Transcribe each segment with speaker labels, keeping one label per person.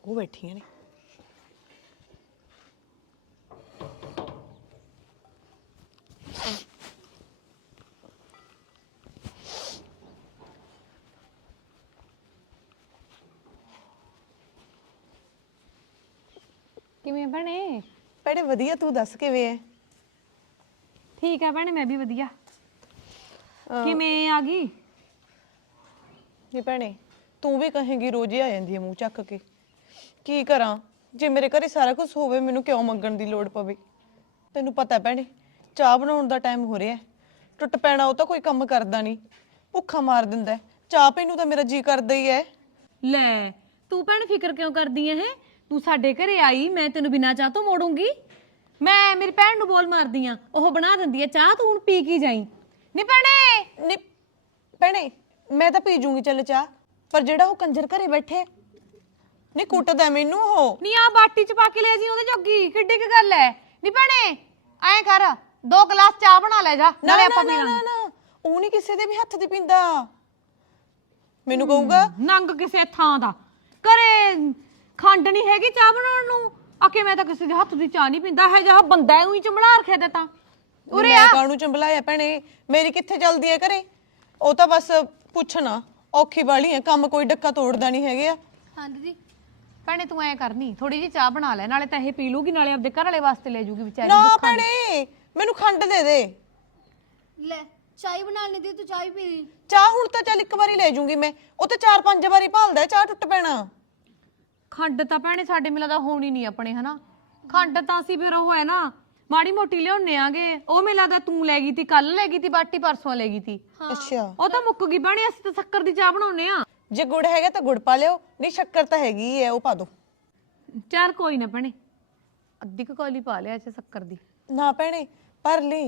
Speaker 1: ਉਹ ਬੈਠੀਆਂ ਨੇ।
Speaker 2: ਕਿਵੇਂ ਭੈਣੇ?
Speaker 1: ਭੈਣੇ ਵਧੀਆ, ਤੂੰ ਦੱਸ ਕਿਵੇਂ ਐ?
Speaker 2: ਠੀਕ ਆ ਭੈਣੇ, ਮੈਂ ਵੀ ਵਧੀਆ। ਕਿਵੇਂ ਆ ਗਈ?
Speaker 1: ਨੀ ਭੈਣੇ, ਤੂੰ ਵੀ ਕਹੇਂਗੀ ਰੋਜ਼ ਹੀ ਆ ਜਾਂਦੀ ਹੈ ਮੂੰਹ ਚੱਕ ਕੇ। ਕੀ ਕਰਾਂ, ਜੇ ਮੇਰੇ ਘਰੇ ਸਾਰਾ ਕੁਝ ਹੋਵੇ ਮੈਨੂੰ ਕਿਉਂ ਮੰਗਣ ਦੀ ਲੋੜ ਪਵੇ? ਤੈਨੂੰ ਪਤਾ ਭੈਣੇ, ਚਾਹ ਬਣਾਉਣ ਦਾ ਟਾਈਮ ਹੋ ਰਿਹਾ, ਟੁੱਟ ਪੈਣਾ ਉਹ ਤਾਂ ਕੋਈ ਕੰਮ ਕਰਦਾ ਨਹੀਂ, ਭੁੱਖਾ ਮਾਰ ਦਿੰਦਾ। ਚਾਹ ਪੀਣ ਨੂੰ ਤਾਂ ਮੇਰਾ ਜੀ ਕਰਦਾ ਹੀ ਹੈ।
Speaker 2: ਲੈ ਤੂੰ ਭੈਣ ਫਿਕਰ ਕਿਉਂ ਕਰਦੀ ਐ? ਤੂੰ ਸਾਡੇ ਘਰੇ ਆਈ, ਮੈਂ ਤੈਨੂੰ ਬਿਨਾਂ ਚਾਹ ਤੋਂ ਮੋੜੂੰਗੀ? ਮੈਂ ਮੇਰੀ ਭੈਣ ਨੂੰ ਬੋਲ ਮਾਰਦੀ ਆ, ਉਹ ਬਣਾ ਦਿੰਦੀ ਆ ਚਾਹ, ਤੂੰ ਹੁਣ ਪੀ ਕੇ ਜਾਈ। ਨੀ ਭੈਣੇ,
Speaker 1: ਨੀ ਭੈਣੇ, ਮੈਂ ਤਾਂ ਪੀ ਜੂੰਗੀ ਚੱਲ ਚਾਹ, ਪਰ ਜਿਹੜਾ ਉਹ ਕੰਜਰ ਘਰੇ ਬੈਠੇ ਨੀ ਕੁੱਟਦਾ ਮੈਨੂੰ ਉਹ।
Speaker 2: ਨੀ ਆ ਬਾਟੀ ਚ ਪਾ ਕੇ ਲੈ ਜੀ ਉਹਦੇ ਜੋਗੀ, ਕਿੱਡੀ ਕੀ ਗੱਲ ਐ? ਨੀ ਭੈਣੇ ਐਂ ਕਰ, 2 ਗਲਾਸ ਚਾਹ ਬਣਾ ਲੈ ਜਾ, ਨਾਲੇ ਆਪਾਂ ਪੀ ਲਾਂਗੇ।
Speaker 1: ਨਾ ਉਹ ਨਹੀਂ ਕਿਸੇ ਦੇ ਵੀ ਹੱਥ ਦੀ ਪੀਂਦਾ, ਮੈਨੂੰ ਕਹੂਗਾ
Speaker 2: ਨੰਗ ਕਿਸੇ ਥਾਂ ਦਾ। ਘਰੇ ਖੰਡ ਨਹੀਂ ਹੈਗੀ ਚਾਹ ਬਣਾਉਣ ਨੂੰ, ਆਕੇ ਮੈਂ ਤਾਂ ਕਿਸੇ ਦੇ ਹੱਥ ਦੀ ਚਾਹ ਨਹੀਂ ਪੀਂਦਾ। ਹੈ ਜਾ ਬੰਦਾ ਉਹੀ ਚੰਬਲਾ ਰੱਖਿਆ ਤੇ ਤਾਂ ਉਰੇ ਆ।
Speaker 1: ਕਾਹਨੂੰ ਚੰਬਲਾਇਆ ਭੈਣੇ, ਮੇਰੀ ਕਿੱਥੇ ਚੱਲਦੀ ਹੈ ਘਰੇ? ਉਹ ਤਾਂ ਬਸ ਪੁੱਛਣਾ ਔਖੀ ਵਾਲੀ ਹੈ, ਕੰਮ ਕੋਈ ਡੱਕਾ ਤੋੜਦਾ ਨਹੀਂ ਹੈਗੇ ਆ।
Speaker 2: ਹਾਂ ਦੀਦੀ। ਭੈਣੇ ਤੂੰ ਐ ਕਰਨੀ, ਥੋੜੀ ਜਿਹੀ ਚਾਹ ਬਣਾ ਲੈ, ਨਾਲੇ ਤਾਂ ਇਹ ਪੀ ਲੂਗੀ, ਨਾਲੇ ਆਪਦੇ ਘਰ ਵਾਲੇ ਵਾਸਤੇ ਲੈ ਜੂਗੀ ਵਿਚਾਰੀ।
Speaker 1: ਨਾ ਭੈਣੇ, ਮੈਨੂੰ ਖੰਡ ਦੇ ਦੇ।
Speaker 3: ਲੈ ਚਾਹ ਬਣਾ ਲੈਂਦੀ, ਤੂੰ ਚਾਹ ਪੀ ਲਈ।
Speaker 1: ਚਾਹ ਹੁਣ ਤਾਂ ਚੱਲ ਇੱਕ ਵਾਰੀ ਲੈ ਜੂੰਗੀ ਮੈਂ, ਉਹ ਤਾਂ 4-5 ਵਾਰੀ ਭਾਲਦਾ ਚਾਹ ਟੁੱਟ ਪੈਣਾ।
Speaker 2: ਖੰਡ ਤਾਂ ਭੈਣੇ ਸਾਡੇ ਮਿਲਾ ਦਾ ਹੋਣੀ ਨਹੀਂ ਆਪਣੇ, ਹਨਾ? ਖੰਡ ਤਾਂ ਅਸੀਂ ਫਿਰ ਉਹ ਹੈ ਨਾ ਮਾੜੀ ਮੋਟੀ ਲਿਆਉਣੇ ਆਗੇ। ਉਹ ਮਿਲਾ ਦਾ ਤੂੰ ਲੈ ਗਈ ਤੀ, ਕੱਲ ਲੈ ਗਈ ਤੀ ਬਾਟੀ, ਪਰਸੋਂ ਲੈ ਗਈ ਤੀ।
Speaker 1: ਅੱਛਾ,
Speaker 2: ਉਹ ਤਾਂ ਮੁੱਕ ਗਈ ਭੈਣੇ, ਅਸੀਂ ਤਾਂ ਸ਼ੱਕਰ ਦੀ ਚਾਹ ਬਣਾਉਣੇ ਆ।
Speaker 1: ਜੇ ਗੁੜ ਹੈਗਾ ਤਾਂ ਗੁੜ ਪਾ ਲਿਓ, ਨਹੀਂ ਸ਼ੱਕਰ ਤਾਂ ਹੈਗੀ ਹੈ, ਉਹ ਪਾ ਦੋ।
Speaker 2: ਚੱਲ ਕੋਈ ਨਾ ਭੈਣੇ, ਅੱਧੀ ਕੁ ਕੌਲੀ ਪਾ ਲਿਆ ਚ ਸ਼ੱਕਰ ਦੀ।
Speaker 1: ਨਾ ਭੈਣੇ ਭਰ ਲਈ।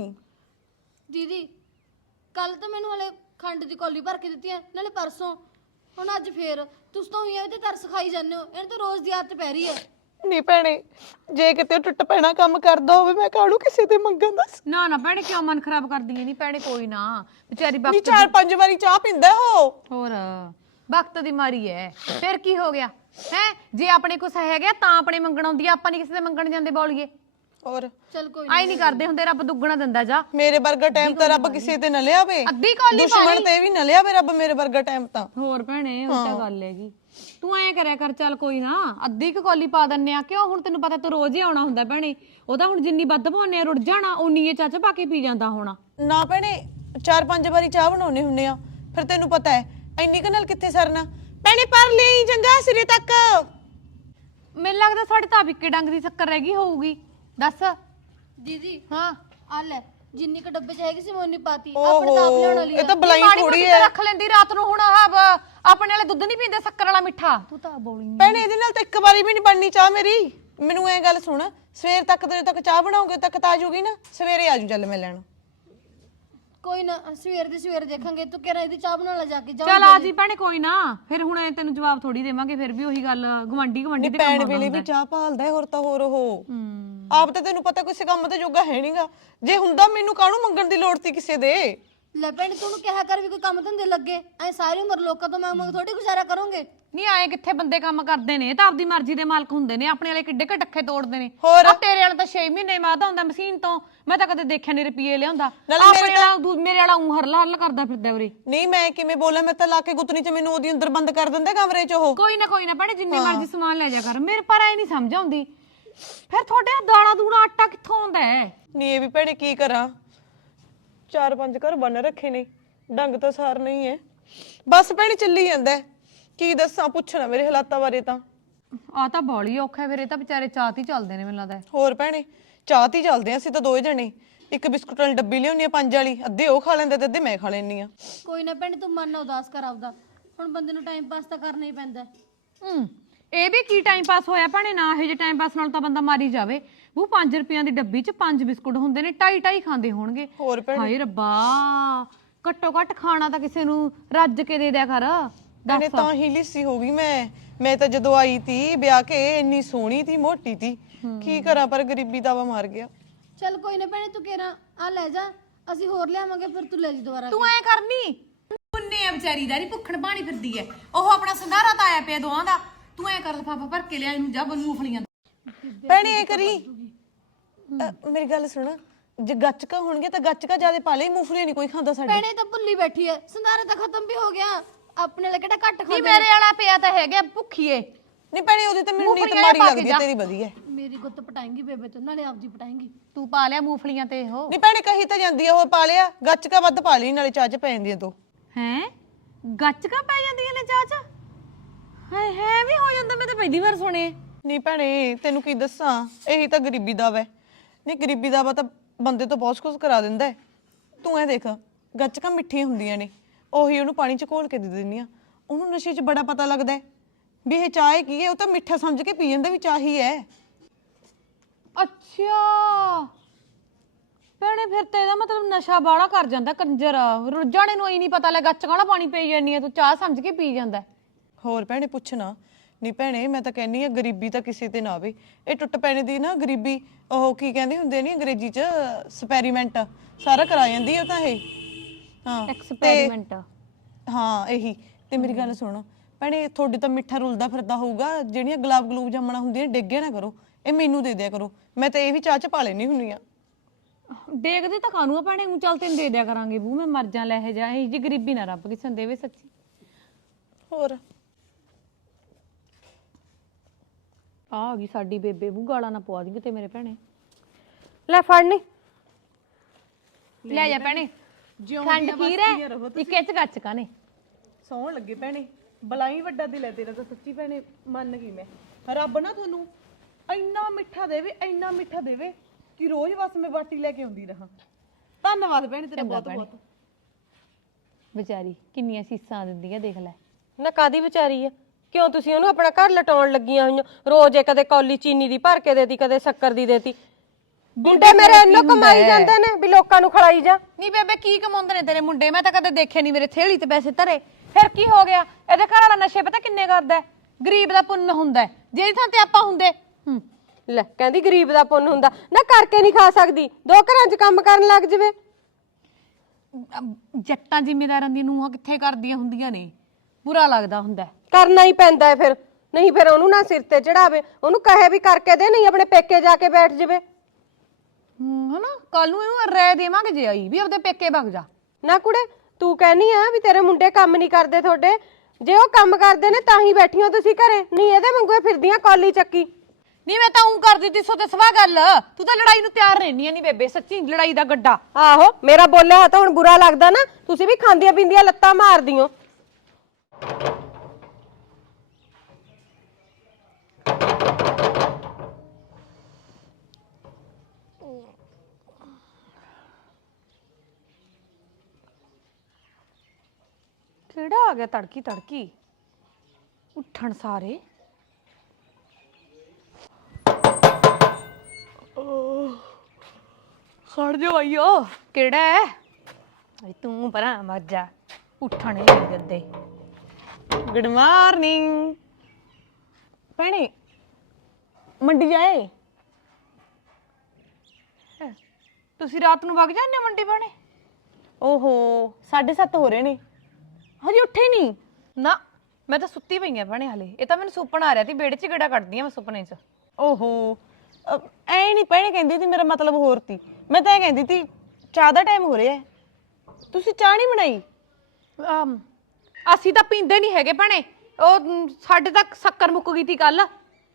Speaker 3: ਦੀਦੀ ਕੱਲ ਤਾਂ ਮੈਨੂੰ ਹਲੇ ਖੰਡ ਦੀ ਕੌਲੀ ਭਰ ਕੇ ਦਿੱਤੀ ਐ, ਨਾਲੇ ਪਰਸੋਂ, ਹੁਣ ਅੱਜ ਫੇਰ ਤੁਸੀਂ ਤਾਂ ਉਹੀ ਤੇ ਤਰਸ ਖਾਈ ਜਾਂਦੇ ਹੋ। ਇਹਨੂੰ ਤਾਂ ਰੋਜ਼ ਦੀ ਆਦਤ ਪੈ ਰਹੀ ਐ।
Speaker 1: ਨਹੀਂ ਭੈਣੇ, ਜੇ ਕਿਤੇ ਟੁੱਟ ਪੈਣਾ ਕੰਮ ਕਰਦਾ ਹੋਵੇ ਮੈਂ ਕਾਹਨੂੰ ਕਿਸੇ ਤੇ ਮੰਗਾਂ? ਦੱਸ।
Speaker 2: ਨਾ ਨਾ ਭੈਣੇ, ਕਿਉਂ ਮਨ ਖਰਾਬ ਕਰਦੀ ਐ? ਨਹੀਂ ਭੈਣੇ ਕੋਈ ਨਾ, ਵਿਚਾਰੀ
Speaker 1: ਨਹੀਂ
Speaker 2: ਵਕਤ
Speaker 1: 4-5 ਵਾਰੀ ਚਾਹ ਪੀਂਦਾ ਉਹ।
Speaker 2: ਹੋਰ ਵਕਤ ਦੀ ਮਾਰੀ ਐ, ਫਿਰ ਕੀ ਹੋ ਗਿਆ ਹੈ? ਜੇ ਆਪਣੇ ਕੁਛ ਹੈਗਾ ਤਾਂ ਆਪਣੇ ਮੰਗਣ ਆਉਂਦੀ ਆ, ਆਪਾਂ ਨਹੀਂ ਕਿਸੇ ਦੇ ਮੰਗਣ ਜਾਂਦੇ ਬੋਲੀਏ।
Speaker 1: ਹੋਰ
Speaker 3: ਚੱਲ ਕੋਈ
Speaker 2: ਆਈ ਨਹੀਂ ਕਰਦੇ ਹੁੰਦੇ, ਰੱਬ ਦੁੱਗਣਾ ਦਿੰਦਾ ਜਾ।
Speaker 1: ਮੇਰੇ ਵਰਗਾ ਟਾਈਮ ਤਾਂ ਰੱਬ ਕਿਸੇ ਤੇ ਨਾ ਲਿਆਵੇ,
Speaker 2: ਅੱਧੀ ਕੌਲੀ
Speaker 1: ਦੁਸ਼ਮਣ ਤੇ ਵੀ ਨਾ ਲਿਆਵੇ ਰੱਬ ਮੇਰੇ ਵਰਗਾ ਟਾਈਮ ਤਾਂ।
Speaker 2: ਹੋਰ ਭੈਣੇ ਉਹ ਤਾਂ ਗੱਲ ਹੈਗੀ, ਤੂੰ ਐਂ ਕਰਿਆ ਕਰ, ਚੱਲ ਕੋਈ ਨਾ ਅੱਧੀ ਕੁ ਕੌਲੀ ਪਾ ਦਿੰਨੇ ਆ। ਕਿਉਂ ਹੁਣ ਤੈਨੂੰ ਪਤਾ ਤੂੰ ਰੋਜ਼ ਹੀ ਆਉਣਾ ਹੁੰਦਾ ਭੈਣੇ, ਉਹਦਾ ਹੁਣ ਜਿੰਨੀ ਵੱਧ ਪਾਉਨੇ ਆ ਰੁੜ ਜਾਣਾ, ਉਨੀ ਇਹ ਚਾਚਾ ਪਾ ਕੇ ਪੀ ਜਾਂਦਾ ਹੋਣਾ।
Speaker 1: ਨਾ ਭੈਣੇ 4-5 ਵਾਰੀ ਚਾਹ ਬਣਾਉਣੇ ਹੁੰਨੇ ਆ, ਫਿਰ ਤੈਨੂੰ ਪਤਾ ਹੈ ਇੰਨੀ ਕੁ ਨਾਲ ਕਿੱਥੇ ਸਰਨਾ। ਭੈਣੇ ਪਰ ਲਈ ਚੰਗਾ ਸਿਰੇ ਤੱਕ।
Speaker 2: ਮੈਨੂੰ ਲੱਗਦਾ ਸਾਡੇ ਤਾਂ ਵਿੱਕੇ ਡੰਗ ਦੀ ਸ਼ੱਕਰ ਰਹਿ ਗਈ ਹੋਊਗੀ। ਦੱਸ।
Speaker 3: ਦੀਦੀ
Speaker 2: ਹਾਂ
Speaker 3: ਆ ਲੈ, ਜਿੰਨੀ ਕ ਡੱਬੇ ਚ ਹੈਗੀ ਸੀ ਮੈਂ ਉਨੀ ਪਾਤੀ, ਆਪਣੇ ਤਾਂ ਆਪ ਲਿਆਉਣ ਵਾਲੀ
Speaker 1: ਇਹ ਤਾਂ
Speaker 3: ਆ।
Speaker 1: ਬਲਾਈ
Speaker 2: ਮਾੜੀ
Speaker 1: ਥੋੜੀ
Speaker 2: ਮੋਟੀ
Speaker 1: ਹੈ
Speaker 2: ਤਾਂ ਰੱਖ ਲੈਂਦੀ ਰਾਤ ਨੂੰ, ਹੁਣ ਆਪਣੇ ਵਾਲੇ ਦੁੱਧ ਨਹੀਂ ਪੀਂਦੇ ਸ਼ੱਕਰ ਵਾਲਾ ਮਿੱਠਾ। ਤੂੰ ਤਾਂ ਬੋਲੀ ਨੀ।
Speaker 1: ਭੈਣੇ ਇਹਦੇ ਨਾਲ ਤਾਂ ਇੱਕ ਵਾਰੀ ਵੀ ਨਹੀਂ ਬਣਨੀ ਚਾਹ ਮੇਰੀ। ਮੈਨੂੰ ਐ ਗੱਲ ਸੁਣ, ਸਵੇਰ ਤੱਕ ਜਦੋਂ ਤੱਕ ਚਾਹ ਬਣਾਉਂਗੇ ਤੱਕ ਤਾਂ ਆ ਜੂਗੀ ਨਾ, ਸਵੇਰੇ ਆ ਜੂ ਚੱਲ ਮੈਂ ਲੈਣ।
Speaker 3: ਕੋਈ ਨਾ ਸਵੇਰ ਦੀ ਸਵੇਰ ਦੇਖਾਂਗੇ, ਤੂੰ ਕਹਿ ਰਹੀ ਦੀ ਚਾਹ ਬਣਾ ਲੈ ਜਾ ਕੇ।
Speaker 2: ਚੱਲ ਆ ਜੀ ਭੈਣੇ, ਕੋਈ ਨਾ ਫਿਰ ਹੁਣ ਤੈਨੂੰ ਜਵਾਬ ਥੋੜੀ ਦੇਵਾਂਗੇ, ਫਿਰ ਵੀ ਉਹੀ ਗੱਲ ਗਵਾਂਢੀ ਦੇ ਕੰਮ
Speaker 1: ਪੈਣ
Speaker 2: ਆਉਂਦਾ
Speaker 1: ਵੇਲੇ ਵੀ ਚਾਹ ਭਾਲਦਾ ਹੈ, ਹੋਰ ਤਾਂ ਹੋਰ ਉਹ ਆਪ ਤਾਂ ਤੈਨੂੰ ਪਤਾ ਕਿਸੇ ਕੰਮ ਤੇ ਜੋਗਾ ਹੈ ਨਹੀਂਗਾ। ਜੇ ਹੁੰਦਾ ਮੈਨੂੰ ਕਾਹਨੂੰ ਮੰਗਣ ਦੀ ਲੋੜ ਸੀ ਕਿਸੇ ਦੇ।
Speaker 3: ਲੈ ਭੈਣ ਤੂੰ ਉਹਨੂੰ ਕਿਹਾ ਕਰ ਵੀ ਕੋਈ ਕੰਮ ਧੰਦੇ ਲੱਗੇ, ਐ ਸਾਰੀ ਉਮਰ ਲੋਕਾਂ ਤੋਂ ਮੰਗ ਥੋੜੀ ਗੁਜ਼ਾਰਾ ਕਰੋਗੇ।
Speaker 2: ਨਹੀਂ ਆਏ ਕਿੱਥੇ ਬੰਦੇ ਕੰਮ ਕਰਦੇ ਨੇ, ਤਾਂ ਆਪਦੀ ਮਰਜ਼ੀ ਦੇ ਮਾਲਕ ਹੁੰਦੇ ਨੇ। ਆਪਣੇ ਵਾਲੇ ਕਿੱਡੇ ਕ ਟੱਖੇ ਤੋੜਦੇ ਨੇ।
Speaker 1: ਹੋਰ
Speaker 2: ਆ ਤੇਰੇ ਵਾਲਾ ਤਾਂ 6 ਮਹੀਨੇ ਬਾਅਦ ਆਉਂਦਾ ਮਸ਼ੀਨ ਤੋਂ, ਮੈਂ ਤਾਂ ਕਦੇ ਦੇਖਿਆ ਨਹੀਂ ਰੁਪਈਏ ਲਿਆਉਂਦਾ।
Speaker 1: ਨਾਲੇ
Speaker 2: ਮੇਰੇ ਵਾਲਾ ਊਂ ਹਰਲਾ ਹਰਲਾ ਕਰਦਾ ਫਿਰਦਾ ਉਰੇ।
Speaker 1: ਨਹੀਂ ਮੈਂ ਕਿਵੇਂ ਬੋਲਾਂ, ਮੈਂ ਤਾਂ ਲਾ ਕੇ ਗੁੱਤਨੀ ਚ ਮੈਨੂੰ ਉਹਦੀ ਅੰਦਰ ਬੰਦ ਕਰ ਦਿੰਦਾ ਕਮਰੇ ਚ ਉਹ।
Speaker 2: ਕੋਈ ਨਾ ਭੈਣੇ, ਜਿੰਨੇ ਮਰਜ਼ੀ ਸਮਾਨ ਲੈ ਜਾ ਕਰ, ਮੇਰੇ ਪਰ ਐ ਨਹੀਂ ਸਮਝ ਆਉਂਦੀ ਫਿਰ ਤੁਹਾਡੇ ਦਾਣਾ ਦੂਣਾ ਆਟਾ ਕਿੱਥੋਂ ਆਉਂਦਾ ਹੈ?
Speaker 1: ਨਹੀਂ ਇਹ ਵੀ ਭੈਣੇ ਕੀ ਕਰਾਂ, 4-5 ਘਰ ਬਣ ਰੱਖੇ ਨੇ, ਡੰਗ ਤਾਂ ਸਾਰ ਨਹੀਂ ਹੈ। ਬਸ ਭੈਣੇ ਚੱਲੀ ਜਾਂਦਾ, ਕੀ ਦੱਸਾਂ, ਪੁੱਛਣਾ ਮੇਰੇ ਹਾਲਾਤਾਂ ਬਾਰੇ ਤਾਂ।
Speaker 2: ਆ ਤਾਂ ਬੋਲੀ ਔਖਾ, ਫਿਰ ਇਹ ਤਾਂ ਵਿਚਾਰੇ ਚਾਹਤ ਹੀ ਚੱਲਦੇ ਨੇ ਮੈਨੂੰ ਲੱਗਦਾ।
Speaker 1: ਹੋਰ ਭੈਣੇ ਚਾਹ ਤੀ ਚੱਲਦੇ ਆ ਅਸੀਂ ਤਾਂ ਦੋਵੇਂ ਜਣੇ। ਇੱਕ ਬਿਸਕੁਟ ਵਾਲੀ ਡੱਬੀ ਲਿਆਉਣੀ ਆ 5 ਵਾਲੀ, ਅੱਧੇ ਉਹ ਖਾ ਲੈਂਦੇ ਤੇ ਅੱਧੇ ਮੈਂ ਖਾ ਲੈਣੀ ਆ।
Speaker 3: ਕੋਈ ਨਾ ਭੈਣ ਤੂੰ ਮਨ ਨਾ ਉਦਾਸ ਕਰ ਆਪਦਾ, ਹੁਣ ਬੰਦੇ ਨੂੰ ਟਾਈਮ ਪਾਸ ਤਾਂ ਕਰਨਾ ਹੀ ਪੈਂਦਾ।
Speaker 2: ਇਹ ਵੀ ਕੀ ਟਾਈਮ ਪਾਸ ਹੋਇਆ ਭੈਣੇ? ਨਾ ਇਹ ਜੇ ਟਾਈਮ ਪਾਸ ਨਾਲ ਤਾਂ ਬੰਦਾ ਮਾਰੀ ਜਾਵੇ। ਉਹ 5 ਰੁਪਈਆਂ ਦੀ ਡੱਬੀ 'ਚ 5 ਬਿਸਕੁਟ ਹੁੰਦੇ ਨੇ, 2.5 ਖਾਂਦੇ ਹੋਣਗੇ।
Speaker 1: ਹੋਰ ਭੈਣੇ
Speaker 2: ਹਾਏ ਰੱਬਾ, ਘੱਟੋ ਘੱਟ ਖਾਣਾ ਤਾਂ ਕਿਸੇ ਨੂੰ ਰੱਜ ਕੇ ਦੇ ਦਿਆ ਕਰ।
Speaker 1: ਭੈਣੇ ਤਾਂ ਹੀ ਲਿੱਸੀ ਹੋ ਗਈ ਮੈਂ ਤਾਂ ਜਦੋਂ ਆਈ ਤੀ ਵਿਆਹ ਕੇ ਇੰਨੀ ਸੋਹਣੀ ਤੀ, ਮੋਟੀ ਤੀ, ਕੀ ਕਰਾਂ ਪਰ ਗਰੀਬੀ ਦਾ ਵਾ ਮਾਰ ਗਿਆ।
Speaker 3: ਚੱਲ ਕੋਈ ਨਾ ਭੈਣੇ ਤੂੰ ਕਹਿਣਾ ਆ ਲੈ ਜਾ, ਅਸੀਂ ਹੋਰ ਲਿਆਵਾਂਗੇ, ਫਿਰ ਤੂੰ ਲੈ ਜੀ ਦੁਬਾਰਾ।
Speaker 2: ਤੂੰ ਐ ਕਰਨੀ ਪੁੰਨੇ ਆ ਵਿਚਾਰੀ ਦਾ, ਨਹੀਂ ਭੁੱਖਣ ਪਾਣੀ ਫਿਰਦੀ ਐ ਉਹ। ਆਪਣਾ ਸੰਧਾਰਾ ਤਾਂ ਆਇਆ ਪਿਆ ਦੋਹਾਂ ਦਾ, ਤੂੰ ਐ ਕਰ ਲਫਾਫਾ ਭਰ ਕੇ ਲਿਆ ਇਹਨੂੰ ਜਾ ਬਨ ਮੂੰਗਫਲੀਆਂ
Speaker 1: ਭੈਣੇ ਇਹ ਕਰੀ ਮੇਰੀ ਗੱਲ ਸੁਣ ਜੇ ਗੱਚਕਾ ਹੋਣਗੇ ਤਾਂ ਗੱਚਕਾ ਜਿਆਦੇ ਪਾ ਲਈ ਮੂੰਗਫਲੀ ਨਹੀਂ ਕੋਈ ਖਾਂਦਾ ਸਾਡੇ
Speaker 3: ਭੈਣੇ ਤਾਂ ਭੁੱਲੀ ਬੈਠੀ ਐ ਸੰਧਾਰਾ ਤਾਂ ਖਤਮ ਵੀ ਹੋ ਗਿਆ ਆਪਣੇ ਲਈ ਕਿਹੜਾ ਘੱਟ
Speaker 2: ਨਹੀਂ
Speaker 3: ਖਾਂਦੇ
Speaker 2: ਮੇਰੇ ਵਾਲਾ ਪਿਆ ਤਾਂ ਹੈਗਾ ਭੁੱਖੀਏ
Speaker 1: ਨਹੀਂ ਭੈਣੇ ਉਹਦੀ ਤਾਂ ਮੈਨੂੰ ਨੀਤ
Speaker 2: ਮੂੰਗਫਲੀਆਂ
Speaker 1: ਮਾੜੀ
Speaker 2: ਪਾ ਕੇ
Speaker 1: ਲੱਗਦੀ
Speaker 2: ਜਾ।
Speaker 1: ਤੇਰੀ ਵਧੀਆ
Speaker 3: ਮੇਰੀ ਗੁੱਤ ਪਟਾਏਂਗੀ ਬੇਬੇ ਤੋਂ ਨਾਲੇ ਆਪਦੀ ਪਟਾਏਂਗੀ
Speaker 2: ਤੂੰ ਪਾ ਲਿਆ ਮੂੰਗਫਲੀਆਂ ਤੇ ਉਹ
Speaker 1: ਨਹੀਂ ਭੈਣੇ ਕਹੀ ਤਾਂ ਜਾਂਦੀ ਆ ਉਹ ਪਾ ਲਿਆ ਗੱਚਕਾ ਵੱਧ ਪਾ ਲਈ ਨਾਲੇ ਚਾਹ ਚ ਪੈ ਜਾਂਦੀ ਆ ਤੂੰ
Speaker 2: ਹੈ ਗੱਚਕਾਂ ਪੈ ਜਾਂਦੀਆਂ ਨੇ ਚਾਹ ਚ ਹਾਏ ਹੈ ਵੀ ਹੋ ਜਾਂਦਾ ਮੈਂ ਤਾਂ ਪਹਿਲੀ ਵਾਰ ਸੁਣੇ
Speaker 1: ਨਹੀਂ ਭੈਣੇ ਤੈਨੂੰ ਕੀ ਦੱਸਾਂ ਇਹੀ ਤਾਂ ਗਰੀਬੀ ਦਾ ਵਾ ਨਹੀਂ ਗਰੀਬੀ ਦਾ ਵਾ ਤਾਂ ਬੰਦੇ ਤੋਂ ਬਹੁਤ ਕੁਝ ਕਰਾ ਦਿੰਦਾ ਹੈ। ਤੂੰ ਐ ਦੇਖ ਗੱਚਕਾਂ ਮਿੱਠੀਆਂ ਹੁੰਦੀਆਂ ਨੇ ਉਹੀ ਉਹਨੂੰ ਪਾਣੀ ਚ ਘੋਲ ਕੇ ਦੇ ਦਿੰਦੀ ਆ ਉਹਨੂੰ ਨਸ਼ੇ 'ਚ ਬੜਾ ਪਤਾ ਲੱਗਦਾ ਹੈ ਵੀ ਇਹ ਚਾਹ ਕੀ ਹੈ ਉਹ ਤਾਂ ਮਿੱਠਾ ਸਮਝ ਕੇ ਪੀ ਜਾਂਦਾ ਵੀ ਚਾਹ ਹੀ ਹੈ
Speaker 2: ਅੱਛਾ ਭੈਣੇ ਫਿਰ ਤੇ ਇਹਦਾ ਮਤਲਬ ਨਸ਼ਾ ਬਾੜਾ ਕਰ ਜਾਂਦਾ ਕੰਜਰ ਰੁੱਜਾਣੇ ਨੂੰ ਹੀ ਨਹੀਂ ਪਤਾ ਲੈ ਗੱਚਕਾਂ ਵਾਲਾ ਪਾਣੀ ਪੀ ਜਾਂਦੀ ਹੈ ਤੂੰ ਚਾਹ ਸਮਝ ਕੇ ਪੀ ਜਾਂਦਾ
Speaker 1: ਹੋਰ ਭੈਣੇ ਪੁੱਛਣਾ ਨਹੀਂ ਭੈਣੇ ਮੈਂ ਤਾਂ ਕਹਿੰਨੀ ਆ ਗਰੀਬੀ ਤਾਂ ਕਿਸੇ ਤੇ ਨਾ ਆਵੇ ਇਹ ਟੁੱਟ ਪੈਣੇ ਦੀ ਨਾ ਗਰੀਬੀ ਉਹ ਕੀ ਕਹਿੰਦੇ ਹੁੰਦੇ ਨੇ ਅੰਗਰੇਜ਼ੀ 'ਚ ਐਕਸਪੈਰੀਮੈਂਟ ਸਾਰਾ ਕਰਾ ਜਾਂਦੀ ਆ ਤਾਂ ਇਹ ਹਾਂ
Speaker 2: ਐਕਸਪੈਰੀਮੈਂਟ
Speaker 1: ਹਾਂ ਇਹੀ ਤੇ ਮੇਰੀ ਗੱਲ ਸੁਣ ਭੈਣੇ ਤੁਹਾਡੇ ਤਾਂ ਮਿੱਠਾ ਰੁਲਦਾ ਫਿਰਦਾ ਹੋਊਗਾ ਜਿਹੜੀਆਂ ਗੁਲਾਬ ਗਲੂਬ ਜਾਮਣਾ ਹੁੰਦੀਆਂ ਡਿੱਗੇ ਨਾ ਕਰੋ ਇਹ ਮੈਨੂੰ ਦੇ ਦਿਆ ਕਰੋ ਮੈਂ ਤਾਂ ਇਹ ਵੀ ਚਾਹ ਚ ਪਾ ਲੈਣੀ ਹੁੰਦੀ ਆ
Speaker 2: ਦੇਖਦੇ ਤਾਂ ਕਾਨੂੰ ਆ ਭੈਣੇ ਨੂੰ ਚੱਲ ਤੈਨੂੰ ਦੇ ਦਿਆ ਕਰਾਂਗੇ ਬੂ ਮੈਂ ਮਰ ਜਾ ਲੈ ਜਾ ਇਹ ਜੀ ਗਰੀਬੀ ਨਾ ਰੱਬ ਕਿਸੇ ਨੂੰ ਦੇਵੇ ਸੱਚੀ
Speaker 1: ਹੋਰ
Speaker 2: ਆ ਗਈ ਸਾਡੀ ਬੇਬੇ ਬੂ ਗਾਲਾਂ ਨਾ ਪਵਾ ਦੀ ਤੇ ਮੇਰੇ ਭੈਣੇ
Speaker 4: ਲੈ ਫੜ ਨੀ
Speaker 2: ਲੈ ਜਾ ਭੈਣੇ ਖੰਡ ਖੀਰ ਹੈ ਇੱਕ ਇਹ ਚ ਗੱਚਕਾਂ ਨੇ
Speaker 1: ਸੌਣ ਲੱਗੇ ਭੈਣੇ ਬਲਾਈ ਵੱਡਾ ਦਿਲ ਹੈ ਤੇਰਾ ਤਾਂ ਸੱਚੀ ਭੈਣੇ ਮੰਨ ਗਈ ਮੈਂ ਰੱਬ ਨਾ ਤੁਹਾਨੂੰ ਇੰਨਾ ਮਿੱਠਾ ਦੇਵੇ ਕਿ ਰੋਜ਼ ਬਸ ਮੈਂ ਬਾਟੀ ਲੈ ਕੇ ਆਉਂਦੀ ਰਹਾ ਧੰਨਵਾਦ ਭੈਣੇ ਤੇਰਾ ਬਹੁਤ ਬਹੁਤ
Speaker 2: ਵਿਚਾਰੀ ਕਿੰਨੀਆਂ ਸੀਸਾਂ ਦਿੰਦੀ ਆ ਦੇਖ ਲੈ
Speaker 4: ਨਾ ਕਾਦੀ ਵਿਚਾਰੀ ਆ ਕਿਉਂ ਤੁਸੀਂ ਉਹਨੂੰ ਆਪਣਾ ਘਰ ਲਟਾਉਣ ਲੱਗੀਆਂ ਹੋਈਆਂ ਰੋਜ਼ ਕਦੇ ਕੌਲੀ ਚੀਨੀ ਦੀ ਭਰ ਕੇ ਦੇਤੀ ਕਦੇ ਸ਼ੱਕਰ ਦੀ ਦੇਤੀ ਮੁੰਡੇ ਮੇਰੇ ਇੰਨੋ ਕਮਾਈ ਜਾਂਦੇ ਨੇ ਵੀ ਲੋਕਾਂ ਨੂੰ ਖਿਲਾਈ ਜਾ
Speaker 2: ਨਹੀਂ ਬੇਬੇ ਕੀ ਕਮਾਉਂਦੇ ਨੇ ਤੇਰੇ ਮੁੰਡੇ ਮੈਂ ਤਾਂ ਕਦੇ ਦੇਖੇ ਨਹੀਂ ਮੇਰੇ ਥੇਲੀ ਤੇ ਪੈਸੇ ਧਰੇ ਫਿਰ ਕੀ ਹੋ ਗਿਆ ਇਹਦੇ ਘਰ ਵਾਲਾ ਨਸ਼ੇ ਪਤਾ ਕਿੰਨੇ ਕਰਦਾ ਹੈ? ਗਰੀਬ ਦਾ ਪੁੰਨ ਹੁੰਦਾ ਹੈ। ਜੇ ਥਾਂ ਤੇ ਆਪਾਂ ਹੁੰਦੇ
Speaker 4: ਲੈ ਕਹਿੰਦੀ ਗਰੀਬ ਦਾ ਪੁੰਨ ਹੁੰਦਾ ਨਾ ਕਰਕੇ ਨਹੀਂ ਖਾ ਸਕਦੀ ਦੋ ਘਰਾਂ 'ਚ ਕੰਮ ਕਰਨ ਲੱਗ ਜਵੇ
Speaker 2: ਜੱਟਾਂ ਜ਼ਿੰਮੇਦਾਰਾਂ ਦੀਆਂ ਨੂੰਹਾਂ ਕਿੱਥੇ ਕਰਦੀਆਂ ਹੁੰਦੀਆਂ ਨੇ ਬੁਰਾ ਲੱਗਦਾ ਹੁੰਦਾ ਹੈ।
Speaker 4: ਕਰਨਾ ਹੀ ਪੈਂਦਾ ਹੈ ਫਿਰ ਨਹੀਂ ਫਿਰ ਉਹਨੂੰ ਨਾ ਸਿਰ ਤੇ ਚੜਾਵੇ ਉਹਨੂੰ ਕਹੇ ਵੀ ਕਰਕੇ ਦੇ ਨਹੀਂ ਆਪਣੇ ਪੇਕੇ ਜਾ ਕੇ ਬੈਠ ਜਵੇ
Speaker 2: ਹਨਾ ਕੱਲ ਨੂੰ ਇਹਨੂੰ ਰਹਿ ਦੇਵਾਂਗੇ ਜੇ ਆਈ ਵੀ ਆਪਦੇ ਪੇਕੇ ਵਗ ਜਾ
Speaker 4: ਨਾ ਕੁੜੇ ਤੂੰ ਕਹਿਨੀ ਆ ਵੀ ਤੇਰੇ ਮੁੰਡੇ ਕੰਮ ਨਹੀਂ ਕਰਦੇ ਤੁਹਾਡੇ ਜੇ ਉਹ ਕੰਮ ਕਰਦੇ ਨੇ ਤਾਂ ਹੀ ਬੈਠੀਆਂ ਤੁਸੀਂ ਘਰੇ ਨਹੀਂ ਇਹਦੇ ਵਾਂਗੂ ਫਿਰਦੀਆਂ ਕੌਲੀ ਚੱਕੀ
Speaker 2: ਨਹੀਂ ਮੈਂ ਤਾਂ ਉਂ ਕਰਦੀ ਤੀ ਸੋ ਤੇ ਸਵਾ ਗੱਲ ਤੂੰ ਤਾਂ ਲੜਾਈ ਨੂੰ ਤਿਆਰ ਰਹਿਨੀ ਆ ਨਹੀਂ ਬੇਬੇ ਸੱਚੀ ਲੜਾਈ ਦਾ ਗੱਡਾ
Speaker 4: ਆਹੋ ਮੇਰਾ ਬੋਲਿਆ ਤਾਂ ਹੁਣ ਬੁਰਾ ਲੱਗਦਾ ਨਾ ਤੁਸੀਂ ਵੀ ਖਾਂਦੀਆਂ ਪੀਂਦੀਆਂ ਲੱਤਾਂ ਮਾਰਦੀਆਂ
Speaker 2: ਕਿਹੜਾ ਆ ਗਿਆ ਤੜਕੀ ਤੜਕੀ ਉੱਠਣ ਸਾਰੇ ਖੜ ਜਾ ਆਈਓ ਕਿਹੜਾ ਹੈ ਅਈ ਤੂੰ ਪਰਾਂ ਮਰ ਜਾ ਉੱਠਣ ਨਹੀਂ ਦਿੰਦੇ
Speaker 1: ਗੁੱਡ ਮਾਰਨਿੰਗ ਭੈਣੇ ਮੰਡੀ ਜਾਏ
Speaker 2: ਤੁਸੀਂ ਰਾਤ ਨੂੰ ਵਗ ਜਾਂਦੇ ਹੋ ਮੰਡੀ ਬਾਣੇ
Speaker 1: ਓਹੋ 7:30 ਹੋ ਰਹੇ ਨੇ ਹਜੇ ਉੱਠੇ ਨਹੀਂ
Speaker 2: ਨਾ ਮੈਂ ਤਾਂ ਸੁੱਤੀ ਪਈ ਆ ਭੈਣੇ ਹਲੇ ਇਹ ਤਾਂ ਮੈਨੂੰ ਸੁਪਨਾ ਆ ਰਿਹਾ ਸੀ ਬੇੜੇ 'ਚ ਗੇੜਾ ਕੱਢਦੀ ਆ ਮੈਂ ਸੁਪਨੇ 'ਚ
Speaker 1: ਓਹੋ ਐ ਨਹੀਂ ਭੈਣੇ ਕਹਿੰਦੀ ਸੀ ਮੇਰਾ ਮਤਲਬ ਹੋਰ ਸੀ ਮੈਂ ਤਾਂ ਇਹ ਕਹਿੰਦੀ ਸੀ ਚਾਹ ਦਾ ਟਾਈਮ ਹੋ ਰਿਹਾ ਹੈ ਤੁਸੀਂ ਚਾਹ ਨਹੀਂ ਬਣਾਈ
Speaker 2: ਅਸੀਂ ਤਾਂ ਪੀਂਦੇ ਨਹੀਂ ਹੈਗੇ ਭੈਣੇ ਉਹ ਸਾਡੇ ਤਾਂ ਸ਼ੱਕਰ ਮੁੱਕ ਗਈ ਸੀ ਕੱਲ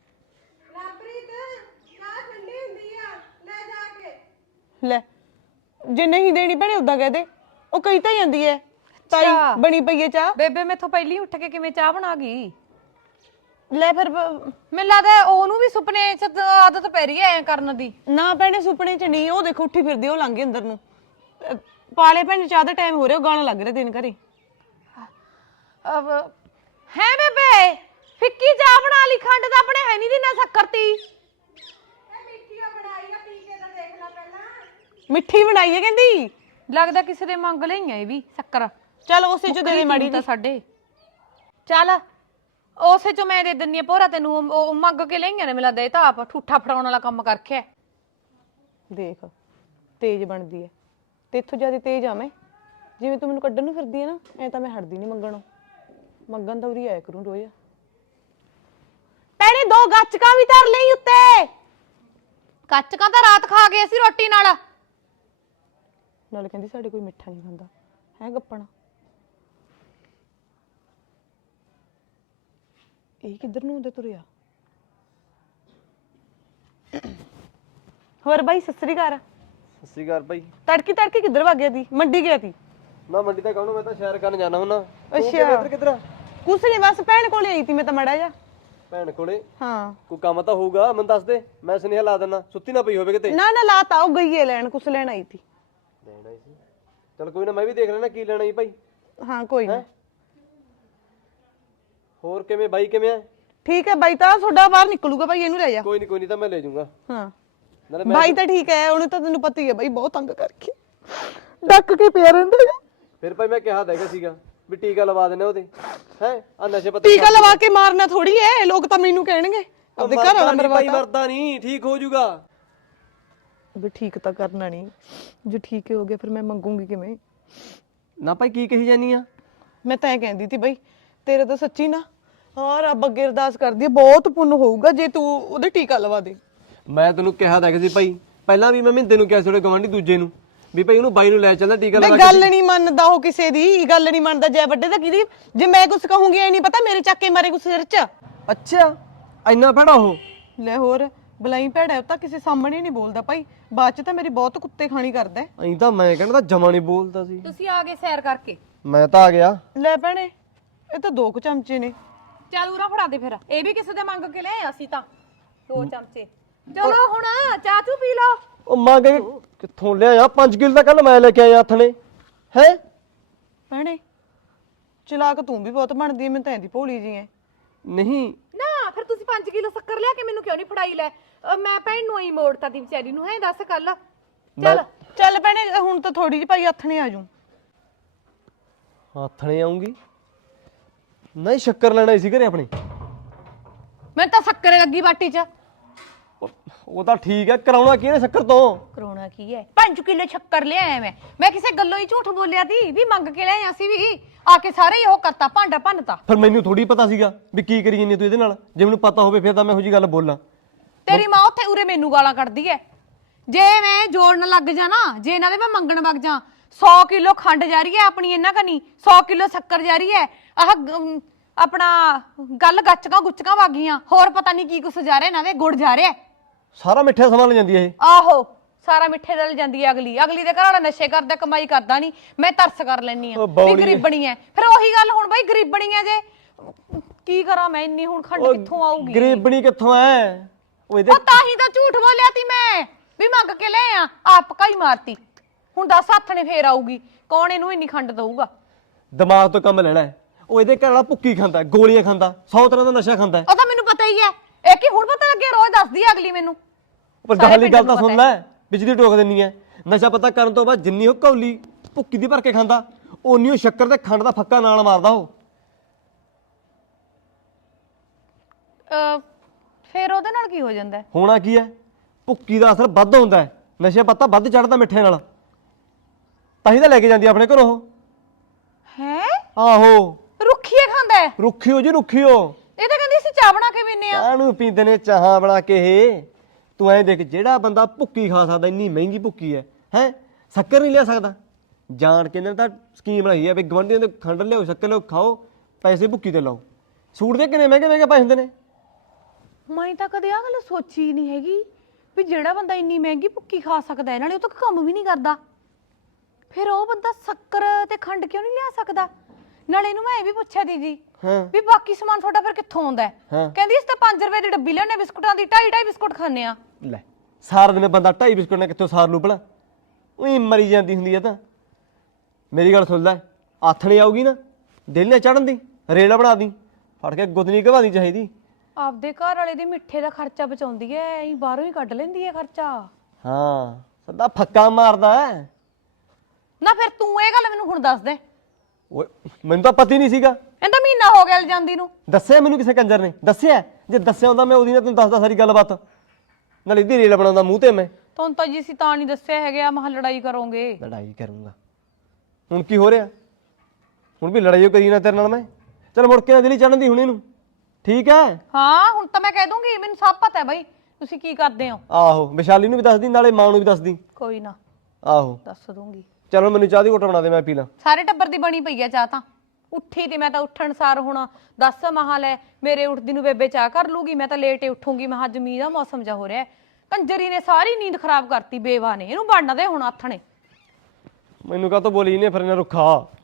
Speaker 1: ਲੈ ਜੇ ਨਹੀਂ ਦੇਣੀ ਭੈਣੇ ਉਦਾਂ ਕਹਿ ਦੇ ਉਹ ਕਹੀ ਤਾਂ ਜਾਂਦੀ ਐ ਤਾਈ ਬਣੀ ਪਈ ਐ ਚਾਹ
Speaker 2: ਬੇਬੇ ਮੈਥੋਂ ਪਹਿਲੀ ਉੱਠ ਕੇ ਕਿਵੇਂ ਚਾਹ ਬਣਾ ਗਈ
Speaker 1: ਲੈ ਫਿਰ
Speaker 2: ਮੈਨੂੰ ਲੱਗਦਾ ਉਹਨੂੰ ਵੀ ਸੁਪਨੇ 'ਚ ਆਦਤ ਪੈ ਰਹੀ ਐ ਕਰਨ ਦੀ
Speaker 1: ਨਾ ਭੈਣੇ ਸੁਪਨੇ ਚ ਨਹੀਂ ਉਹ ਦੇਖੋ ਉੱਠੀ ਫਿਰਦੀ ਉਹ ਲੰਘ ਗਈ ਅੰਦਰ ਨੂੰ ਪਾਲੇ ਭੈਣੇ ਚਾਹ ਦਾ ਟਾਈਮ ਹੋ ਰਿਹਾ ਉਹ ਗਾਣਾ ਲੱਗ ਰਿਹਾ ਦਿਨ ਘਰੇ
Speaker 2: ਹੈ ਬੇਬੇ ਫਿੱਕੀ ਚਾਹ ਬਣਾ ਲਈ ਖੰਡ ਤਾਂ ਆਪਣੇ ਹੈ ਨਹੀਂ ਦੀ ਨਾ ਸ਼ੱਕਰ ਤੀ
Speaker 1: ਮਿੱਠੀ ਬਣਾਈ ਐ ਕਹਿੰਦੀ
Speaker 2: ਲੱਗਦਾ ਕਿਸੇ ਦੇ ਮੰਗ ਲਈਆਂ ਇਹ ਵੀ ਸ਼ੱਕਰ
Speaker 1: ਚੱਲ ਉਸੇ ਚ ਦੇ ਦੇ ਮਾੜੀ
Speaker 2: ਤਾਂ ਸਾਡੇ ਚੱਲ ਉਸੇ ਚੋਂ ਮੈਂ ਦੇ ਦਿੰਨੀ ਆ ਪੋਰਾ ਤੈਨੂੰ ਉਹ ਮੰਗ ਕੇ ਲਈਆਂ ਨੇ ਮੈਨੂੰ ਲੱਗਦਾ ਇਹ ਤਾਂ ਆਪ ਠੂਠਾ ਫੜਾਉਣ ਵਾਲਾ ਕੰਮ ਕਰਕੇ
Speaker 1: ਦੇਖ ਤੇਜ਼ ਬਣਦੀ ਐ ਤੇ ਇੱਥੋਂ ਜਿਆਦਾ ਤੇਜ਼ ਆ ਮੈਂ ਜਿਵੇਂ ਤੂੰ ਮੈਨੂੰ ਕੱਢਣ ਨੂੰ ਫਿਰਦੀ ਐ ਨਾ ਐ ਤਾਂ ਮੈਂ ਹਟਦੀ ਨਹੀਂ ਮੰਗਣੋਂ ਮੰਗਣ ਤਾਂ ਉਰੀ ਆਇਆ ਕਰੂੰ ਰੋਜ਼ ਭੈਣੇ 2 ਗੱਚਕਾਂ ਵੀ ਧਰ ਲਈ ਉੱਤੇ।
Speaker 2: ਕੱਚਕਾਂ ਤਾਂ ਰਾਤ ਖਾ ਗਏ ਸੀ ਰੋਟੀ ਨਾਲ।
Speaker 1: ਨਾਲੇ ਕਹਿੰਦੀ ਸਾਡੇ ਕੋਈ ਮਿੱਠਾ ਨਹੀਂ ਖਾਂਦਾ ਹੈ ਗੱਪਣਾ। ਇਹ ਕਿੱਧਰ ਨੂੰ ਉਹਦੇ ਤੁਰਿਆ। ਹੋਰ ਬਾਈ ਸਤਿ ਸ੍ਰੀ ਅਕਾਲ।
Speaker 5: ਸਤਿ ਸ਼੍ਰੀ ਅਕਾਲ ਭਾਈ।
Speaker 1: ਤੜਕੀ ਕਿੱਧਰ ਵਗ ਗਿਆ ਤੀ? ਮੰਡੀ ਗਿਆ ਤੀ?
Speaker 5: ਨਾ ਮੰਡੀ ਤਾਂ ਕਹਣੋ, ਮੈਂ ਤਾਂ ਸ਼ਹਿਰ ਕਰਨ ਜਾਣਾ ਹੁੰਨਾ।
Speaker 1: ਅੱਛਾ
Speaker 5: ਕਿੱਧਰ?
Speaker 1: ਕੁਛ ਨਹੀਂ, ਬਸ ਭੈਣ ਕੋਲੇ ਆਈ ਤੀ ਮੈਂ ਤਾਂ ਮੜਾ ਜਾ।
Speaker 5: ਭੈਣ ਕੋਲੇ?
Speaker 1: ਹਾਂ।
Speaker 5: ਕੋਈ ਕੰਮ ਤਾਂ ਹੋਊਗਾ, ਮੈਨੂੰ ਦੱਸ ਦੇ, ਮੈਂ ਸੁਨੇਹਾ ਲਾ ਦਿੰਦਾ। ਸੁੱਤੀ ਨਾ ਪਈ ਹੋਵੇ ਕਿਤੇ।
Speaker 1: ਨਾ ਨਾ ਲਾਤਾ, ਉਹ ਗਈ ਏ ਲੈਣ, ਕੁਛ ਲੈਣ ਆਈ ਤੀ।
Speaker 5: ਲੈਣਾ ਹੀ ਸੀ, ਚਲ ਕੋਈ ਨਾ, ਮੈਂ ਵੀ ਦੇਖ ਲੈਣਾ ਕੀ ਲੈਣਾ ਜੀ ਭਾਈ।
Speaker 1: ਹਾਂ ਕੋਈ ਨਾ।
Speaker 5: ਹੋਰ ਕਿਵੇਂ ਬਾਈ, ਕਿਵੇਂ ਆ?
Speaker 1: ਠੀਕ ਹੈ ਬਾਈ ਤਾਂ ਤੁਹਾਡਾ ਬਾਹਰ ਨਿਕਲੂਗਾ ਭਾਈ, ਇਹਨੂੰ ਲੈ ਜਾ।
Speaker 5: ਕੋਈ ਨਹੀਂ ਤਾਂ ਮੈਂ ਲੈ ਜਾਊਂਗਾ।
Speaker 1: ਹਾਂ
Speaker 5: ਨਾਲੇ
Speaker 1: ਬਾਈ ਤਾਂ ਠੀਕ ਹੈ, ਉਹਨੂੰ ਤਾਂ ਤੈਨੂੰ ਪਤਾ ਹੀ ਹੈ ਬਾਈ, ਬਹੁਤ ਤੰਗ ਕਰਕੇ ਡੱਕ ਕੇ ਪਿਆ ਰਹਿੰਦਾ ਹੈਗਾ।
Speaker 5: ਫਿਰ ਭਾਈ ਮੈਂ ਕਿਹਾ ਤਾਂ ਹੈਗਾ ਸੀਗਾ ਵੀ ਟੀਕਾ ਲਵਾ ਦੇਣਾ ਉਹਦੇ। ਹੈ ਆ ਨਸ਼ੇ ਪੱਤੇ
Speaker 1: ਟੀਕਾ ਲਵਾ ਕੇ ਮਾਰਨਾ ਥੋੜੀ ਹੈ, ਲੋਕ ਤਾਂ ਮੈਨੂੰ ਕਹਿਣਗੇ ਆਪਦੇ ਘਰ ਵਾਲਾ
Speaker 5: ਭਾਈ ਮਰਦਾ ਨਹੀਂ, ਠੀਕ ਹੋ ਜਾਊਗਾ।
Speaker 1: ਵੀ ਠੀਕ ਤਾਂ ਕਰਨਾ ਨਹੀਂ, ਜੇ ਠੀਕ ਹੋ ਗਿਆ ਫਿਰ ਮੈਂ ਮੰਗੂੰਗੀ ਕਿਵੇਂ?
Speaker 5: ਨਾ ਭਾਈ ਕੀ ਕਹੀ ਜਾਨੀ ਆ?
Speaker 1: ਮੈਂ ਤਾਂ ਇਹ ਕਹਿੰਦੀ ਤੀ ਬਈ ਤੇਰੇ ਤਾਂ ਸੱਚੀ ਨਾ ਹਾਂ ਰੱਬ ਅੱਗੇ ਅਰਦਾਸ ਕਰਦੀ ਹੈ, ਬਹੁਤ ਪੁੰਨ ਹੋਊਗਾ ਜੇ ਤੂੰ ਉਹਦੇ ਟੀਕਾ ਲਵਾ ਦੇ।
Speaker 5: ਮੈਂ ਤੈਨੂੰ ਕਿਹਾ ਤਾਂ ਸੀ ਭਾਈ, ਪਹਿਲਾਂ ਵੀ ਮੈਂ ਮਹਿੰਦੇ ਨੂੰ ਕਿਹਾ ਸੀ, ਉਹਦੇ ਗਵਾਂਢੀ ਦੂਜੇ ਨੂੰ, ਵੀ ਭਾਈ ਉਹਨੂੰ ਬਾਈ ਨੂੰ ਲੈ ਚੱਲਦਾ ਟੀਕਾ ਲਵਾ
Speaker 1: ਮੈਂ ਗੱਲ ਨਹੀਂ ਮੰਨਦਾ, ਉਹ ਕਿਸੇ ਦੀ ਗੱਲ ਨਹੀਂ ਮੰਨਦਾ। ਜੈ ਵੱਡੇ ਤਾਂ ਕਿਹਦੀ, ਜੇ ਮੈਂ ਕੁਝ ਕਹੂੰਗੀ ਇਹ ਨਹੀਂ ਪਤਾ ਮੇਰੇ ਚੱਕੇ ਮਾਰੇ ਕੁਛ ਸਿਰ 'ਚ।
Speaker 5: ਅੱਛਾ ਇੰਨਾ ਫੜਾ ਉਹ?
Speaker 1: ਲੈ ਹੋਰ ਬਲਾਈ ਭੈੜਾ, ਉਹ ਤਾਂ ਕਿਸੇ ਸਾਹਮਣੇ ਨਹੀਂ ਬੋਲਦਾ ਭਾਈ, ਬਾਅਦ 'ਚ ਤਾਂ ਮੇਰੀ ਬਹੁਤ ਕੁੱਤੇ ਖਾਣੀ ਕਰਦਾ।
Speaker 5: ਅਹੀਂ ਤਾਂ ਮੈਂ ਕਹਿੰਦਾ ਤਾਂ ਜਮਾ ਨਹੀਂ ਬੋਲਦਾ ਸੀ।
Speaker 2: ਤੁਸੀਂ ਆ ਗਏ ਸੈਰ ਕਰਕੇ?
Speaker 5: ਮੈਂ ਤਾਂ ਆ ਗਿਆ।
Speaker 1: ਲੈ ਭੈਣੇ ਇਹ ਤਾਂ 2 ਚਮਚੇ ਨੇ।
Speaker 2: ਚੱਲ ਉਰਾ ਫੜਾ ਦੇ ਫਿਰ, ਇਹ ਵੀ ਕਿਸੇ ਦੇ ਮੰਗ ਕੇ ਲੈ ਅਸੀਂ ਤਾਂ 2 ਚਮਚੇ। ਚਲੋ ਹੁਣ ਚਾਹ ਚੂ ਪੀ ਲਓ।
Speaker 5: ਉਹ ਮੰਗ ਕੇ ਕਿੱਥੋਂ ਲਿਆਇਆ? 5 ਕਿਲੋ ਤਾਂ ਕੱਲ ਮੈਂ ਲੈ ਕੇ ਆਇਆ ਹੱਥ ਨੇ। ਹੈ
Speaker 1: ਭੈਣੇ ਚਲਾਕ ਤੂੰ ਵੀ ਬਹੁਤ ਬਣਦੀ ਐ, ਮੈਂ ਤਾਂ ਇਹਦੀ ਭੋਲੀ ਜੀ ਐ।
Speaker 5: ਨਹੀਂ
Speaker 2: ਨਾ ਫਿਰ ਤੁਸੀਂ 5 ਕਿਲੋ ਸ਼ੱਕਰ ਲਿਆ ਕੇ ਮੈਨੂੰ ਕਿਉਂ ਨਹੀਂ ਫੜਾਈ? ਲੈ ਮੈਂ ਭੈਣ ਨੂੰ ਹੀ ਮੋੜਤਾ ਦੀ ਵਿਚਾਰੀ ਨੂੰ, ਹੈ ਦੱਸ ਕੱਲ। ਚੱਲ
Speaker 1: ਚੱਲ ਭੈਣੇ ਹੁਣ ਤਾਂ ਥੋੜੀ ਜਿਹੀ ਭਾਈ ਹੱਥ ਨਹੀਂ ਆਜੂ।
Speaker 5: ਹੱਥ ਨੇ ਆਉਂਗੀ? ਨਹੀਂ ਸ਼ੱਕਰ ਲੈਣਾ ਸੀ ਘਰੇ ਆਪਣੇ।
Speaker 2: ਮੈਨੂੰ ਤਾਂ ਸ਼ੱਕਰ ਲੱਗੀ ਬਾਟੀ 'ਚ।
Speaker 5: ਉਹ ਤਾਂ ਠੀਕ ਹੈ, ਕਰਾਉਣਾ ਕੀ ਹੈ ਸ਼ੱਕਰ ਤੋਂ?
Speaker 2: ਕਰੋਨਾ ਕੀ ਹੈ? 5 ਕਿਲੋ ਸ਼ੱਕਰ ਲਿਆਇਆ ਮੈਂ ਕਿਸੇ ਗੱਲੋਂ ਹੀ ਝੂਠ ਬੋਲਿਆ ਸੀ ਵੀ ਮੰਗ ਕੇ ਲਿਆਇਆ ਸੀ, ਵੀ ਆ ਕੇ ਸਾਰੇ ਹੀ ਉਹ ਕਰਤਾ, ਭਾਂਡਾ ਭੰਨਤਾ।
Speaker 5: ਫਿਰ ਮੈਨੂੰ ਥੋੜੀ ਪਤਾ ਸੀਗਾ ਵੀ ਕੀ ਕਰੀ ਜਾਂਦੀ ਤੂੰ ਇਹਦੇ ਨਾਲ। ਜੇ ਮੈਨੂੰ ਪਤਾ ਹੋਵੇ ਫਿਰ ਤਾਂ ਮੈਂ ਇਹੋ ਜੀ ਗੱਲ ਬੋਲਾਂ।
Speaker 2: ਤੇਰੀ ਮਾਂ ਉੱਥੇ ਉਰੇ ਮੈਨੂੰ ਗਾਲਾਂ ਕੱਢਦੀ ਐ। ਜੇ ਮੈਂ ਜੋੜਨ ਲੱਗ ਜਾ ਨਾ, ਜੇ ਇਹਨਾਂ ਦੇ ਮੈਂ ਮੰਗਣ ਵਗ ਜਾ, 100 ਕਿਲੋ ਖੰਡ ਜਾ ਰਹੀ ਹੈ ਆਪਣੀ ਇਹਨਾਂ ਕਨੀ, 100 ਕਿਲੋ ਸ਼ੱਕਰ ਜਾ ਰਹੀ ਹੈ, ਆਹ ਆਪਣਾ ਗੱਲ ਗੱਚਕਾਂ ਗੁੱਚਕਾਂ ਵਾਗੀਆਂ, ਹੋਰ ਪਤਾ ਨਹੀਂ ਕੀ ਕੁਛ ਜਾ ਰਿਹਾ ਇਹਨਾਂ ਦੇ, ਗੁੜ ਜਾ ਰਿਹਾ।
Speaker 5: ਸਾਰਾ ਮਿੱਠਾ ਸਮਾਨ ਲੈ ਜਾਂਦੀ ਇਹ।
Speaker 2: ਆਹੋ ਸਾਰਾ ਮਿੱਠੇ ਨਾਲ ਜਾਂਦੀ ਹੈ ਅਗਲੀ ਦੇ ਘਰ ਵਾਲਾ ਨਸ਼ੇ ਕਰਦਾ, ਕਮਾਈ ਕਰਦਾ ਨਹੀਂ, ਮੈਂ ਤਰਸ ਕਰ ਲੈਣੀ ਆ ਵੀ ਗਰੀਬਣੀ ਐ। ਫਿਰ ਉਹੀ ਗੱਲ ਹੁਣ ਬਾਈ ਗਰੀਬਣੀ ਐ, ਜੇ ਕੀ ਕਰਾਂ ਮੈਂ, ਇੰਨੀ ਹੁਣ ਖੰਡ ਕਿੱਥੋਂ ਆਊਗੀ?
Speaker 5: ਗਰੀਬਣੀ ਕਿੱਥੋਂ ਐ? ਉਹ ਇਹਦੇ
Speaker 2: ਤਾਂ ਹੀ ਤਾਂ ਝੂਠ ਬੋਲਿਆ ਤੀ ਮੈਂ ਵੀ ਮੰਗ ਕੇ ਲੈ ਆ, ਆਪ ਕਾਈ ਮਾਰਤੀ। ਹੁਣ 10 ਹੱਥ ਨੇ ਫੇਰ ਆਊਗੀ, ਕੌਣ ਇਹਨੂੰ ਇੰਨੀ ਖੰਡ ਦਊਗਾ?
Speaker 5: ਦਿਮਾਗ ਤੋਂ ਕੰਮ ਲੈਣਾ ਹੈ। ਉਹ ਇਹਦੇ ਘਰ ਵਾਲਾ ਭੁੱਕੀ ਖਾਂਦਾ, ਗੋਲੀਆਂ ਖਾਂਦਾ, 100 ਤਰ੍ਹਾਂ ਦਾ ਨਸ਼ਾ ਖਾਂਦਾ।
Speaker 2: ਉਹ ਤਾਂ ਮੈਨੂੰ ਪਤਾ ਹੀ ਹੈ, ਇਹ ਕੀ ਹੁਣ ਪਤਾ ਲੱਗੇ? ਰੋਜ਼ ਦੱਸਦੀ ਹੈ ਅਗਲੀ ਮੈਨੂੰ।
Speaker 5: ਪਰ ਗੱਲ ਤਾਂ ਸੁਣ ਲੈ, ਬਿਜਲੀ ਟੋਕ ਦਿੰਨੀ ਐ। ਨਸ਼ਾ ਪਤਾ ਕਰਨ ਤੋਂ ਬਾਅਦ ਜਿੰਨੀ ਉਹ ਕੌਲੀ ਭੁੱਕੀ ਦੀ ਭਰ ਕੇ ਖਾਂਦਾ, ਓਨੀ ਉਹ ਸ਼ੱਕਰ ਤੇ ਖੰਡ ਦਾ ਫੱਕਾ ਨਾਲ ਮਾਰਦਾ ਉਹ।
Speaker 2: ਫੇਰ ਉਹਦੇ ਨਾਲ ਕੀ ਹੋ ਜਾਂਦਾ ਹੈ?
Speaker 5: ਹੋਣਾ ਕੀ ਹੈ, ਭੁੱਕੀ ਦਾ ਅਸਰ ਵੱਧ ਹੁੰਦਾ ਹੈ, ਨਸ਼ਾ ਪੱਤਾ ਵੱਧ ਚੜਦਾ ਮਿੱਠੇ ਨਾਲ, ਤਾਂ ਹੀ ਤਾਂ ਲੈ ਕੇ ਜਾਂਦੀ ਆਪਣੇ ਘਰੋਂ ਉਹ।
Speaker 2: ਹੈ
Speaker 5: ਆਹੋ
Speaker 2: ਰੁੱਖੀਏ ਖਾਂਦਾ ਹੈ?
Speaker 5: ਰੁੱਖੀਓ ਜੀ ਰੁੱਖੀਓ।
Speaker 2: ਇਹ ਤਾਂ ਕਹਿੰਦੀ ਸੀ ਚਾਹ ਬਣਾ ਕੇ ਪੀਨੇ ਆ।
Speaker 5: ਕਾਹਨੂੰ ਪੀਂਦੇ ਨੇ ਚਾਹਾਂ ਬਣਾ ਕੇ ਇਹ? ਤੂੰ ਐਂ ਦੇਖ, ਜਿਹੜਾ ਬੰਦਾ ਭੁੱਕੀ ਖਾ ਸਕਦਾ, ਇੰਨੀ ਮਹਿੰਗੀ ਭੁੱਕੀ ਹੈ ਸ਼ੱਕਰ ਨਹੀਂ ਲਿਆ ਸਕਦਾ। ਜਾਣ ਕੇ ਇਹਨਾਂ ਨੇ ਤਾਂ ਸਕੀਮ ਬਣਾਈ ਹੈ ਵੀ ਗਵਾਂਢੀਆਂ ਦੇ ਖੰਡ ਲਿਆਓ, ਸ਼ੱਕਰ ਲਿਆਓ, ਖਾਓ, ਪੈਸੇ ਭੁੱਕੀ ਤੇ ਲਾਓ। ਸੂਟ ਦੇ ਕਿੰਨੇ ਮਹਿੰਗੇ ਮਹਿੰਗੇ ਪੈਸੇ ਹੁੰਦੇ ਨੇ।
Speaker 2: ਮੈਂ ਤਾਂ ਕਦੇ ਆ ਗੱਲ ਸੋਚੀ ਨਹੀਂ ਹੈਗੀ ਵੀ ਜਿਹੜਾ ਬੰਦਾ ਇੰਨੀ ਮਹਿੰਗੀ ਭੁੱਕੀ ਖਾ ਸਕਦਾ ਹੈ, ਨਾਲੇ ਉਹ ਤਾਂ ਕੰਮ ਵੀ ਨਹੀਂ ਕਰਦਾ, ਫਿਰ ਉਹ ਬੰਦਾ ਸ਼ੱਕਰ ਤੇ ਖੰਡ ਕਿਉਂ ਨਹੀਂ ਲਿਆ ਸਕਦਾ? ਨਾਲੇ ਇਹਨੂੰ ਮੈਂ ਇਹ ਵੀ ਪੁੱਛਿਆ ਦੀ ਜੀ ਵੀ ਬਾਕੀ ਸਮਾਨ ਤੁਹਾਡਾ ਫਿਰ ਕਿੱਥੋਂ ਆਉਂਦਾ ਹੈ? ਕਹਿੰਦੀ ਇਸ ਤਾਂ 5 ਰੁਪਏ ਦੀ ਡੱਬੀ ਲੈਣੇ ਬਿਸਕੁਟਾਂ ਦੀ, 2.5 ਬਿਸਕੁਟ ਖਾਣੇ ਆ।
Speaker 5: ਲੈ ਸਾਰਾ ਦਿਨ ਬੰਦਾ 2.5 ਬਿਸਕੁਟ ਨਾਲ ਕਿੱਥੋਂ ਸਾਰ ਲੂ ਭਲਾ? ਉਹੀ ਮਰੀ ਜਾਂਦੀ ਹੁੰਦੀ ਆ। ਤਾਂ ਮੇਰੀ ਗੱਲ ਸੁਣ ਲੈ, ਆਥਣੇ ਆਊਗੀ ਨਾ ਦਿਲ ਨੇ ਚੜਨ ਦੀ, ਰੇਲਾ ਬਣਾ ਦੀ, ਫੜ ਕੇ ਗੁੱਦਨੀ ਘਵਾਦੀ ਚਾਹੀਦੀ।
Speaker 2: ਆਪਦੇ ਘਰ ਵਾਲੇ ਦੀ ਮਿੱਠੇ ਦਾ ਖਰਚਾ ਬਚਾਉਂਦੀ ਐ, ਐਂ ਬਾਹਰੋਂ ਹੀ ਕੱਢ ਲੈਂਦੀ ਐ ਖਰਚਾ।
Speaker 5: ਹਾਂ ਸਦਾ ਫੱਕਾ ਮਾਰਦਾ ਹੈ
Speaker 2: ਨਾ। ਫਿਰ ਤੂੰ ਇਹ ਗੱਲ ਮੈਨੂੰ ਹੁਣ ਦੱਸ ਦੇ।
Speaker 5: ਓਏ ਮੈਨੂੰ ਤਾਂ ਪਤਾ ਹੀ ਨਹੀਂ ਸੀਗਾ।
Speaker 2: ਇਹਦਾ ਮਹੀਨਾ ਹੋ ਗਿਆ ਜਾਂਦੀ ਨੂੰ।
Speaker 5: ਦੱਸਿਆ ਮੈਨੂੰ ਕਿਸੇ ਕੰਜਰ ਨੇ? ਦੱਸਿਆ? ਜੇ ਦੱਸਿਆ ਹੁੰਦਾ ਮੈਂ ਉਹਦੀ ਨਾਲ ਤੈਨੂੰ ਦੱਸਦਾ ਸਾਰੀ ਗੱਲਬਾਤ, ਨਾਲ ਇਹਦੀ ਰੇਲ ਬਣਾਉਂਦਾ ਮੂੰਹ ਤੇ ਮੈਂ।
Speaker 2: ਤੁਹਾਨੂੰ ਤਾਂ ਜੀ ਸੀ ਤਾਂ ਨਹੀਂ ਦੱਸਿਆ ਹੈਗਾ, ਮਹਾ ਲੜਾਈ ਕਰੋਗੇ।
Speaker 5: ਲੜਾਈ ਕਰੂੰਗਾ? ਹੁਣ ਕੀ ਹੋ ਰਿਹਾ? ਹੁਣ ਵੀ ਲੜਾਈ ਕਰੀ ਨਾ ਤੇਰੇ ਨਾਲ ਮੈਂ। ਚੱਲ ਮੁੜ ਕੇ ਨਾ ਦਿਲੀ ਚੜਨ ਦੀ ਹੁਣ ਇਹਨੂੰ। ਠੀਕ ਹੈ।
Speaker 2: ਹਾਂ ਹੁਣ ਤਾਂ ਮੈਂ ਕਹਿ ਦੂੰਗੀ, ਮੈਨੂੰ ਸਭ ਪਤਾ ਹੈ ਬਈ ਤੁਸੀਂ ਕੀ ਕਰਦੇ ਹੋ।
Speaker 5: ਆਹੋ ਵਿਸ਼ਾਲੀ ਨੂੰ ਵੀ ਦੱਸਦੀ, ਨਾਲੇ ਮਾਂ ਨੂੰ ਵੀ ਦੱਸਦੀ।
Speaker 2: ਕੋਈ ਨਾ
Speaker 5: ਆਹੋ
Speaker 2: ਦੱਸ ਦੂੰਗੀ।
Speaker 5: ਚਲੋ ਮੈਨੂੰ ਚਾਹ ਦੀ ਘੁੱਟ ਬਣਾ ਦੇ, ਮੈਂ ਪੀ ਲਾਂ।
Speaker 2: ਸਾਰੇ ਟੱਬਰ ਦੀ ਬਣੀ ਪਈ ਆ ਚਾਹ ਤਾਂ। ਉੱਠੀ ਤੇ ਮੈਂ ਤਾਂ ਉੱਠਣ ਸਾਰ ਹੁਣ ਦੱਸ ਮਹਾ ਲੈ ਮੇਰੇ ਉੱਠਦੀ ਨੂੰ ਬੇਬੇ ਚਾਹ ਕਰ ਲੂਗੀ, ਮੈਂ ਤਾਂ ਲੇਟ ਹੀ ਉੱਠੂਗੀ। ਮਹਾ ਜ਼ਮੀਨ ਦਾ ਮੌਸਮ ਜਾ ਹੋ ਰਿਹਾ, ਕੰਜਰੀ ਨੇ ਸਾਰੀ ਨੀਂਦ ਖਰਾਬ ਕਰਤੀ ਬੇਵਾ ਨੇ। ਇਹਨੂੰ ਬਣਨਾ ਦੇ ਹੁਣ ਆਥਣੇ।
Speaker 5: ਮੈਨੂੰ ਕਾਹ ਤੋਂ ਬੋਲੀ ਨੇ ਫਿਰ ਇਹਨਾਂ ਰੁੱਖਾ।